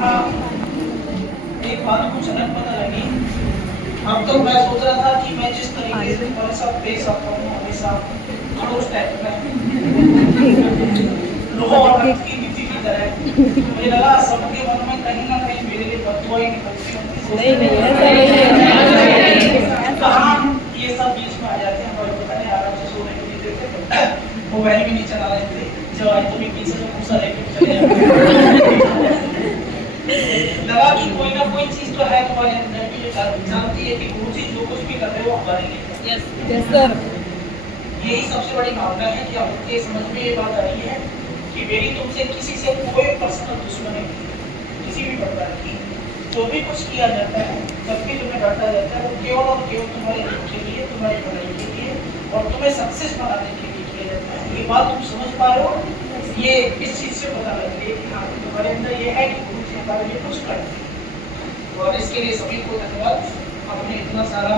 हाँ, एक बात कुछ अलग पता लगी। अब तो मैं सोच रहा था कि मैं जिस तरीके से तुम्हारे साथ पेश आता हूँ हमेशा खड़ूस टाइप में लोह और रक्त की नीति की तरह, मुझे लगा सबके मन में कहीं ना कहीं मेरे लिए बददुआ ही निकलती होगी। नहीं नहीं ऐसा नहीं है। कहाँ ये सब बीच में आ जाते हैं, हमारे पता नहीं आराम से सोने के लिए देते, मोबाइल भी नहीं चला रहे थे, जब आज तुम्हें पीछे से घुसा लेके चले लगा कि कोई ना कोई चीज तो है तुम्हारे अंदर की जो जानती है कि गुरुजी जो कुछ भी कर रहे हो हमारे लिए। Yes sir. यही सबसे बड़ी भावना है कि आपके समझ में ये बात आ रही है कि मेरी तुमसे किसी से कोई पर्सनल दुश्मनी नहीं, किसी भी प्रकार की। जो भी कुछ किया जाता है, जब भी तुम्हें डांटा जाता है, वो केवल और केवल तुम्हारे हित के लिए, तुम्हारी भलाई के लिए और तुम्हें सक्सेस बनाने के लिए किया जाता है। ये बात तुम समझ पा रहे हो, ये इस चीज से पता लग रही है कि हाँ तुम्हारे अंदर ये है कि गुरुजी हमारे लिए कुछ करते हैं। और इसके लिए सभी को धन्यवाद। आपने इतना सारा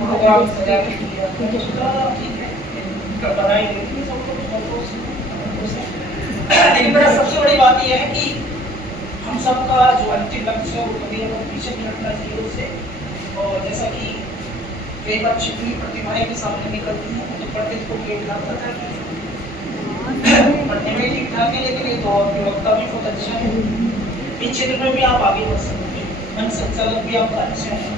प्रोग्राम सजा के किया, ठीक है, बनाई देती है सबको। लेकिन मेरा सबसे बड़ी बात यह है कि हम सबका जो अंतिम लक्ष्य है वो कभी हमें पीछे नहीं रखना चाहिए उससे। और जैसा कि कई बार छिपी हुई प्रतिभाएं के सामने निकलती हैं, तो पढ़ते को ठीक ठाक पता है, पढ़ने में ठीक ठाक है, लेकिन ये तो वक्ता भी बहुत अच्छा है। इस क्षेत्र में भी आप आगे बढ़ सकते हैं, मन संचालन भी आपका अच्छा है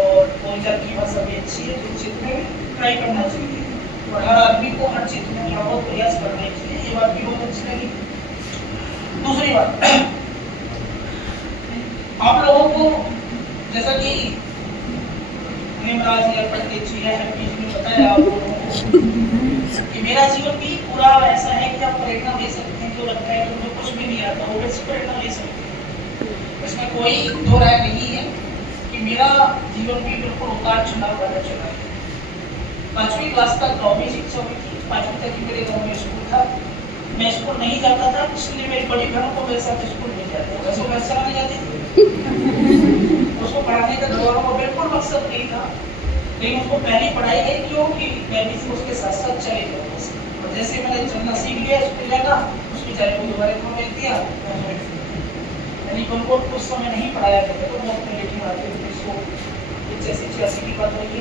और बोलचाल की भाषा भी अच्छी है, तो इस क्षेत्र में ट्राई करना चाहिए। और हर आदमी को हर क्षेत्र में थोड़ा बहुत प्रयास करना चाहिए, ये बात भी बहुत अच्छी लगी। दूसरी बात, आप लोगों को जैसा कि निमराज या पंडित जी है बताया आप लोगों को कि मेरा जीवन भी पूरा ऐसा है कि आप प्रेरणा ले सकते हैं। जो लगता है कि उनको कुछ भी नहीं आता वो वैसे प्रेरणा ले सकते हैं, इसमें कोई दो राय नहीं है कि मेरा जीवन भी बिल्कुल उतार चढ़ाव वाला चला है। 5वीं क्लास तक गाँव में शिक्षा हुई थी, 5वीं तक मेरे गाँव में स्कूल था। मैं स्कूल नहीं जाता था, इसलिए मेरी बड़ी बहन को मेरे साथ स्कूल नहीं जाते, वैसे मैं चला नहीं जाती थी। उसको पढ़ाने का दौर को बिल्कुल मकसद नहीं था, लेकिन उसको पहली पढ़ाई है क्योंकि मैं भी उसके साथ साथ चले गया। और जैसे मैंने चलना सीख लिया स्कूल जाना, उसके बेचारे को दोबारा को भेज दिया। यानी उनको कुछ समय नहीं पढ़ाया करते तो बहुत लेकिन आते थे, 1986 की बात होगी।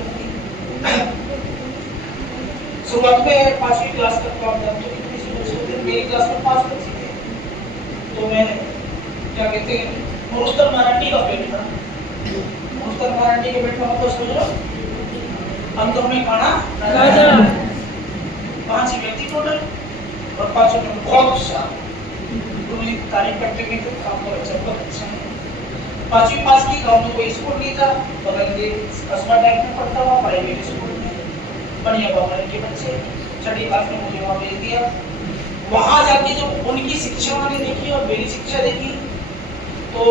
शुरुआत में 5वीं क्लास तक काम जानते थे, मेरी क्लास में 5 बच्चे थे, तो मैं क्या कहते हैं मुरुस्तर माराठी का बेटा था। मुरुस्तर माराठी के बेटा मतलब समझ लो अंदर में खाना 5 ही व्यक्ति टोटल और 5 में बहुत अच्छा तो मुझे तारीफ करते हुए तो काम तो अच्छा बहुत अच्छा है। 5वीं पास की, गाँव में कोई स्कूल नहीं था, बगल के कस्बा टाइप में पढ़ता हुआ प्राइवेट स्कूल में बढ़िया बाबा के बच्चे। 6वीं क्लास में मुझे वहाँ भेज दिया। वहाँ जाके जब उनकी शिक्षा मैंने देखी और मेरी शिक्षा देखी तो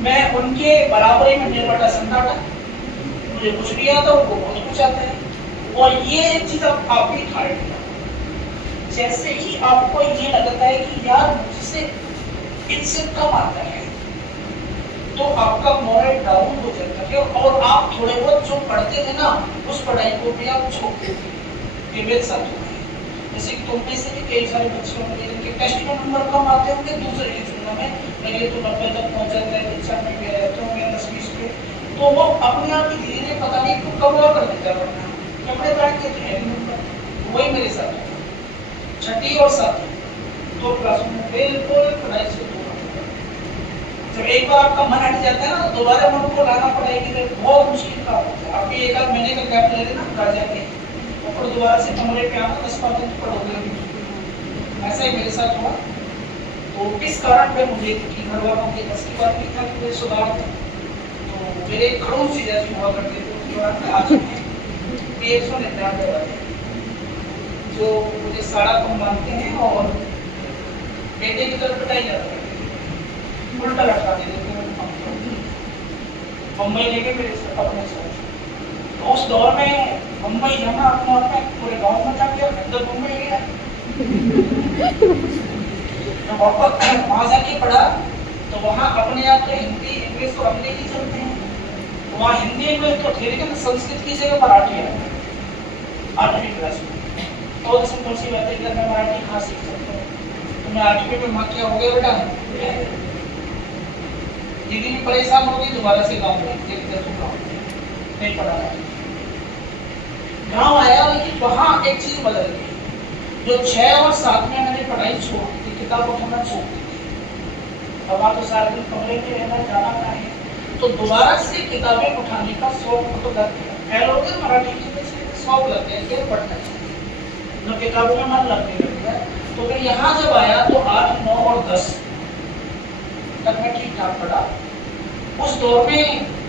मैं उनके बराबरी में निर्भरता सन्नाटा, मुझे कुछ नहीं आता उनको बहुत कुछ आता है। और ये चीज आप भी ठाड़ दिया, जैसे ही आपको ये लगता है कि यार मुझसे इनसे कम आता है तो आपका मोरल डाउन हो जाता है और आप थोड़े बहुत जो पढ़ते थे ना उस पढ़ाई को भी आप छोड़ देते। ये मेरे साथ हुआ है। जैसे कि तुम में से भी कई सारे बच्चे होंगे जिनके टेस्ट में नंबर कम आते होंगे, दूसरे की तुलना में मेरे तो 90 तक पहुंच जाता है, 95 में रहते होंगे 10-20 पे, तो वो अपने आप ही धीरे धीरे पता नहीं क्यों कम हुआ कर देता पढ़ना, कपड़े पहन के थे। वही मेरे साथ 6ठी और 7ठी 2 क्लास में बिल्कुल पढ़ाई से दूर। जब एक बार आपका मन हट जाता है ना तो दोबारा मन को लाना पड़ेगा, बहुत मुश्किल काम होता है। आप 1 आध महीने का गैप ले लेना, घर जाके और दोबारा से कमरे पे आना 10-15 पढ़ोगे। ऐसा ही मेरे साथ हुआ। तो इस कारण पे मुझे कि घर वालों के बस की बात नहीं था कि मुझे सुधार था, तो मेरे खड़ूस जी जैसे हुआ करते थे उनकी बात में आज 199 वाले जो मुझे सारा कम मानते हैं और बेटे की तरफ बताई जाता है, उल्टा लटका देते थे। मुंबई लेके मेरे अपने साथ उस दौर में मुंबई जाना अपने आप में पूरे गांव में जाके अंदर मुंबई गया। वहां जाके पढ़ा तो वहाँ अपने आप तो हिंदी इंग्लिश तो अपने ही चलते हैं, वहाँ हिंदी इंग्लिश तो थे लेकिन संस्कृत की जगह मराठी है 8वीं क्लास में। तो कौन सी बात है कि मैं मराठी कहाँ सीख सकता हूँ, तो मैं 8वीं में माँ क्या हो गया बेटा दीदी भी परेशान होगी, दोबारा से गाँव में देखते तो गाँव नहीं पढ़ा रहा। गाँव आया लेकिन वहाँ एक चीज बदल गई। जो 6 और 7 में मैंने पढ़ाई छोड़ दी, किताब उठाना छोड़ दी, अब वहाँ तो सारे दिन कमरे में रहना, जाना नहीं, तो दोबारा से किताबें उठाने का शौक तो लग गया। मराठी की शौक लग गया कि पढ़ना चाहिए, जो किताबों में मन लगने लग गया। तो फिर यहाँ जब आया तो 8, 9 और 10 तक मैं ठीक ठाक पढ़ा। उस दौर में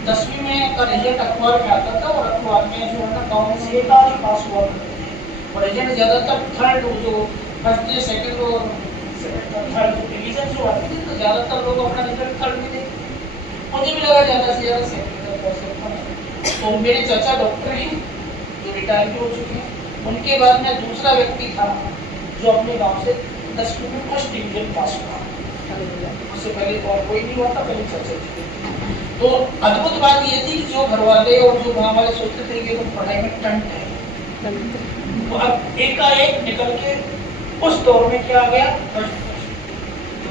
10वीं में का रिजल्ट अखबार में आता था, और अखबार में जो है ना गाँव में से एक आध ही पास हुआ करते थे, और रिजल्ट ज्यादातर थर्ड, जो फर्स्ट, सेकंड और थर्ड डिवीजन जो आती थी, तो ज्यादातर लोग अपना रिजल्ट थर्ड में देते। मुझे भी लगा ज्यादा से ज्यादा सेकंड। तो मेरे चाचा डॉक्टर हैं जो रिटायर भी हो चुके हैं, उनके बाद में दूसरा व्यक्ति था जो अपने गांव से 10वीं में फर्स्ट डिवीजन पास हुआ। उससे पहले और कोई नहीं हुआ था, पहले चाचा जी। तो अद्भुत बात ये थी कि जो घर वाले और जो गांव वाले सोचते थे कि तो पढ़ाई में टंट है, तो अब एकाएक निकल के उस दौर में क्या आ गया, तो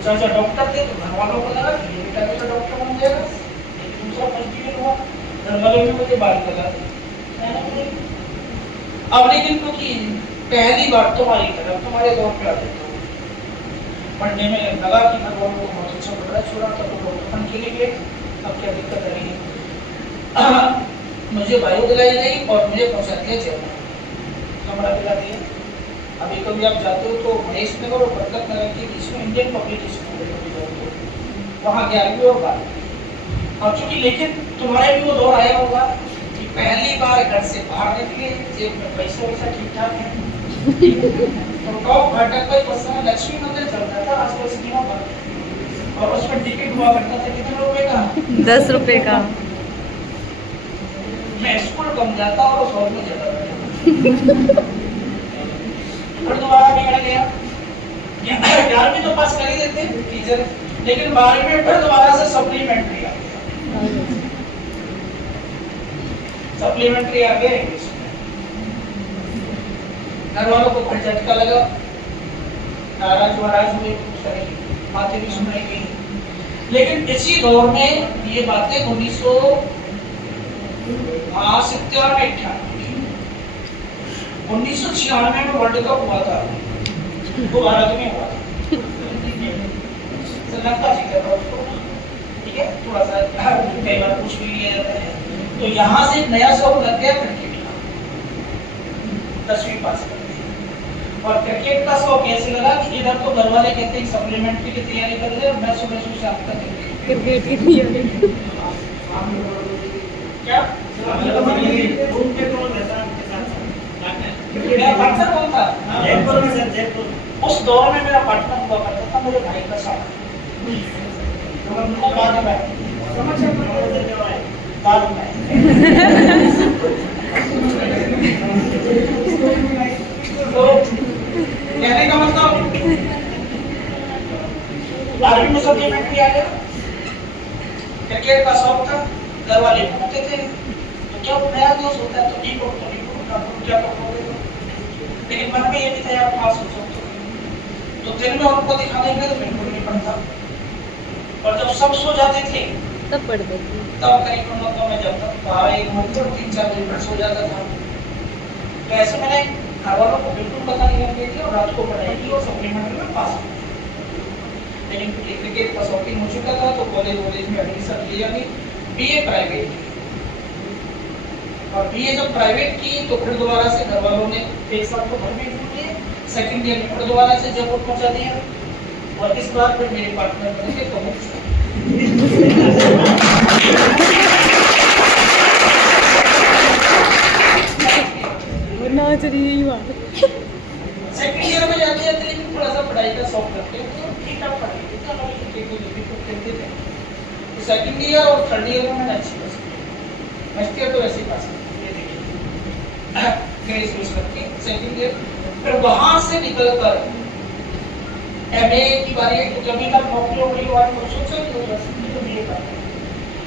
चाचा डॉक्टर थे, तो घर वालों को लगा कि ये बेटा बेटा डॉक्टर बन जाएगा। दूसरा फर्स्ट डिवीजन हुआ, घर वालों ने मुझे बात लगा दी। अब लेकिन क्योंकि पहली बार तुम्हारी तरफ तुम्हारे दौर पे आते तो पढ़ने में लगा कि घर वालों को बहुत अच्छा पढ़ रहा, छोड़ा तो डॉक्टर के लिए गए। अब क्या दिक्कत रही, मुझे वायु दिलाई गई और मुझे पहुंचा दिया जयपुर, कमरा दिला दिया। अभी कभी आप जाते हो तो महेश नगर और बरकत नगर के बीच में इंडियन पब्लिक स्कूल है, वहाँ 11वीं और 12वीं। अब चूंकि लेकिन तुम्हारे भी वो दौर आया होगा कि पहली बार घर से बाहर निकले, जेब में पैसा वैसा ठीक ठाक है, तो टॉप फाटक पर बस में लक्ष्मी मंदिर चलता था, आजकल सिनेमा बंद, और उसमें टिकट हुआ करता था कितने रुपए का, 10 रुपए का। मैं स्कूल कम जाता और उस हॉल में चला जाता। फिर दोबारा बिगड़ गया, 11वीं तो पास कर ही देते टीचर, लेकिन 12वीं में फिर दोबारा से सप्लीमेंट्री आ गया। सप्लीमेंट्री आ गया इंग्लिश में। घर वालों को फिर झटका लगा, नाराज हुए, बातें भी सुनाई गई। लेकिन इसी दौर में ये बातें 1996 में वर्ल्ड कप हुआ था, वो भारत में हुआ था, श्रीलंका जीता था उसको, ठीक है। थोड़ा सा कई बार कुछ भी लिया जाता है। तो यहाँ से नया शौक लग गया क्रिकेट का, 10वीं पास कर दी। और क्रिकेट का शौक ऐसे लगा कि इधर तो घर वाले कहते हैं सप्लीमेंट्री की तैयारी कर ले, मैं सुबह से शाम तक क्रिकेट की तैयारी। क्या मेरा पार्टनर कौन था? जयपुर में सर, जयपुर। उस दौर में मेरा पार्टनर हुआ करता था मेरे भाई का साथ, बाद में तो कहने का मतलब 12वीं में सप्लीमेंट्री आ गया। क्रिकेट का शौक था, घर वाले पूछते थे तो क्या नया दोस्त होता है तो नहीं पढ़ो, क्या पढ़ोगे, लेकिन मन में ये भी था यार पास हो सकते। तो दिन में उनको दिखाने के लिए बिल्कुल नहीं पढ़ता, और जब सब सो जाते थे तब पढ़ते थे। तब करीब मैं जब तक 12-1 बजे 3-4 बजे तक सो जाता था। तो ऐसे मैंने घर वालों को बिल्कुल पता नहीं लगती थी, और रात को पढ़ाई की और सप्लीमेंट्री में पास। लेकिन क्रिकेट का शौकीन हो चुका था, तो कॉलेज में एडमिशन लिया नहीं, बीए प्राइवेट की। और बीए जब प्राइवेट की तो फिर दोबारा से घर वालों ने एक साल तो घर में दिए, सेकंड ईयर में फिर दोबारा से जयपुर पहुंचा दिया, और इस बार फिर मेरे पार्टनर बने तो सेकंड ईयर में जाते जाते लेकिन थोड़ा सा पढ़ाई का शौक रखते हैं, तो ठीक ठाक पढ़ाई थी, खेलते थे। तो सेकंड ईयर और थर्ड ईयर में मैंने अच्छी पास की, फर्स्ट ईयर तो वैसे ही पास ग्रेस मिस करके सेकंड ईयर। फिर वहां से निकलकर एमए की बारी है, तो जब तक नौकरी वोकरी के बारे में सोचा कि तो बीए करना।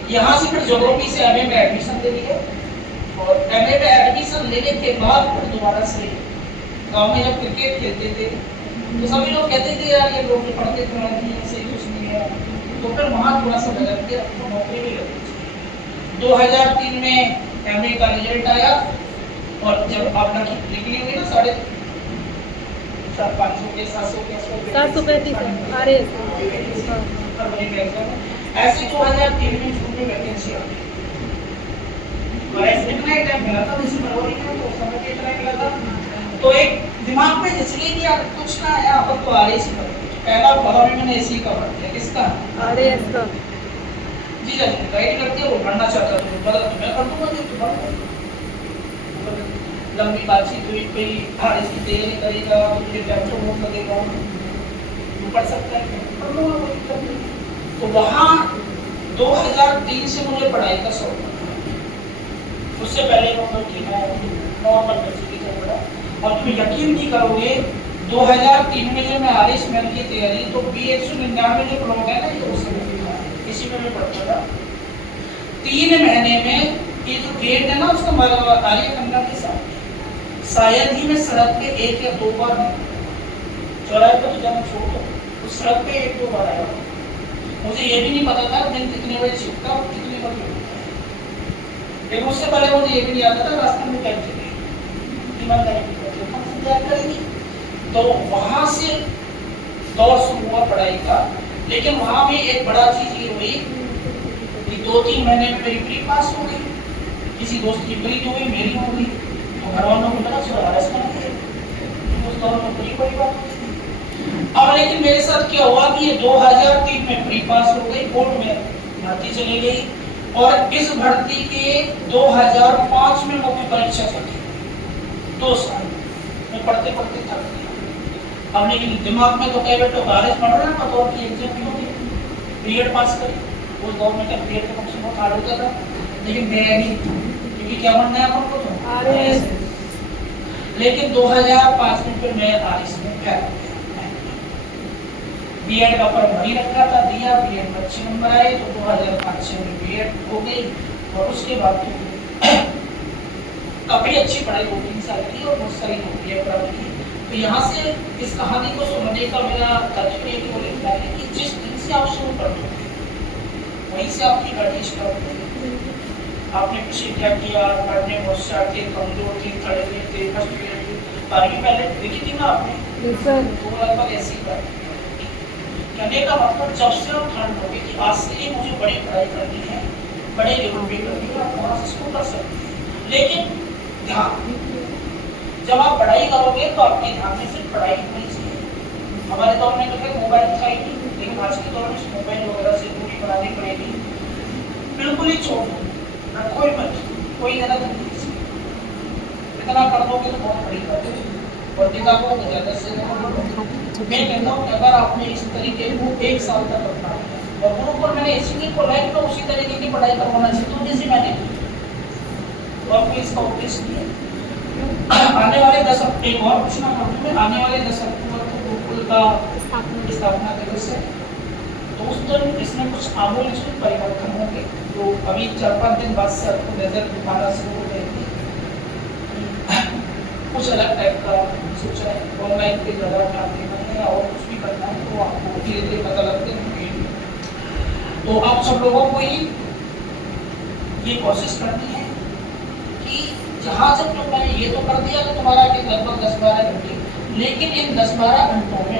यहाँ से फिर ज्योग्राफी से एमए में एडमिशन ले लिया, और एमए में एडमिशन लेने के बाद फिर दोबारा से गांव में जब क्रिकेट खेलते थे तो सभी लोग कहते थे यार ये लोग पढ़ते थे ऐसे ही कुछ नहीं है, तो फिर वहाँ थोड़ा सा बदल के आपको नौकरी भी लगी। 2003 में एमए का रिजल्ट आया और जब आपका निकली हुई ना 550 के 700 के 735 अरे फरवरी में एग्जाम ऐसे 2003 में जून में वैकेंसी आ गई और ऐसे इतना ही टाइम मिला था इसी फरवरी में तो समय के इतना ही लगा तो एक दिमाग में इसलिए कि यार कुछ ना आया अब तो आ रही सी पहला फॉर्म में मैंने एसी का भर दिया किसका अरे इसका जी जी गाइड करते वो पढ़ना चाहता तो बता तो मैं कर दूंगा जी तो लंबी बातचीत हुई कोई हार इसकी तैयारी करेगा मुझे टाइम तो बहुत लगेगा वो पढ़ सकता है पढ़ लूंगा कोई दिक्कत नहीं तो वहाँ 2003 से मुझे पढ़ाई का शौक उससे पहले मतलब कि मैं नॉर्मल बेसिक चल रहा और तुम यकीन नहीं करोगे 2003 में जब मैं आरिश मेल की तैयारी तो बी 199 जो प्लॉट है ना ये उस समय था इसी में मैं पढ़ता था 3 महीने में ये जो गेट है ना उसका आर्य गंगा के साथ शायद ही मैं सड़क पे 1 या 2 बार चौराहे पर जब मैं छोड़ उस सड़क पे 1-2 बार आया मुझे ये भी नहीं पता था दिन कितने बजे छिपता और कितने बजे लेकिन उससे पहले मुझे ये भी नहीं आता था रास्ते में क्या चले ईमानदारी तो वहां से दौर शुरू हुआ पढ़ाई का लेकिन वहां भी एक बड़ा चीज ये हुई कि 2-3 महीने में मेरी प्री पास हो गई किसी दोस्त की प्री हुई मेरी हो गई तो घर वालों को लगा चलो आरएस में उस दौर में प्री बड़ी बात अब लेकिन मेरे साथ क्या हुआ कि ये 2003 में प्री पास हो गई बोर्ड में भर्ती चली गई और इस भर्ती के 2005 में मुख्य परीक्षा चली 2 साल मैं पढ़ते पढ़ते थक गया अब लेकिन दिमाग में तो कई बेटो आरएस पढ़ रहा है तो की एग्जाम भी होगी बीएड पास करी उस दौर में क्या बीएड का फंक्शन बहुत हार्ड होता था लेकिन गया नहीं क्योंकि क्या बनना है आपको तो आरएस लेकिन 2005 में फिर मैं आरएस में गया बीएड का फॉर्म भरी रखा था दिया बीएड में अच्छे नंबर आए तो 2005 में बीएड हो गई और उसके बाद काफी अच्छी पढ़ाई 2-3 साल की और बहुत सारी नौकरियां प्राप्त की तो यहाँ से इस कहानी को सुनने का मेरा तात्पर्य ये बोलना है कि जिस दिन से आप शुरू करते हो वहीं से आपकी गाड़ी स्टार्ट होगी आपने पीछे क्या किया पढ़ने बहुत स्टार्ट थे कमजोर थे खड़े हुए थे फर्स्ट ईयर बारहवीं पहले देखी थी ना आपने तो लगभग ऐसी बात कहने का मतलब जब से आप ठान लोगे कि आज से ही मुझे बड़ी पढ़ाई करनी है बड़े लेवल पे करनी है आप वहाँ से शुरू कर सकते हैं लेकिन ध्यान जब आप पढ़ाई करोगे तो आपके ध्यान में सिर्फ पढ़ाई होनी चाहिए हमारे दौर में तो फिर मोबाइल था ही नहीं लेकिन आज के दौर में मोबाइल वगैरह से दूरी बनानी पड़ेगी बिल्कुल ही छोड़ दो कोई मत कोई गलत नहीं इतना कर दोगे तो बहुत बड़ी बात है और किताबों को ज़्यादा से मैं कहता हूँ कि अगर आपने इस तरीके को 1 साल तक रखना और गुरु पर मैंने इसीलिए को लाइफ में उसी तरीके की पढ़ाई करवाना चाहिए तो जैसे मैंने तो आपको इसका उद्देश्य किया आने वाले 10 एक और पूछना चाहूँगा मैं आने वाले 10 अक्टूबर को गुरुकुल का स्थापना दिवस है तो उस दिन इसमें कुछ आमूल परिवर्तन होंगे तो अभी 4-5 दिन बाद से आपको नजर दिखाना शुरू हो जाएगी कुछ अलग टाइप का सोचा है ऑनलाइन पे ज़्यादा ध्यान देना है और कुछ भी करना है तो आपको धीरे धीरे पता लगते हैं तो आप सब लोगों को ही ये कोशिश करनी है कि जहाँ जब तो मैंने ये तो कर दिया कि तुम्हारा लगभग 10-12 घंटे लेकिन इन 10-12 घंटों में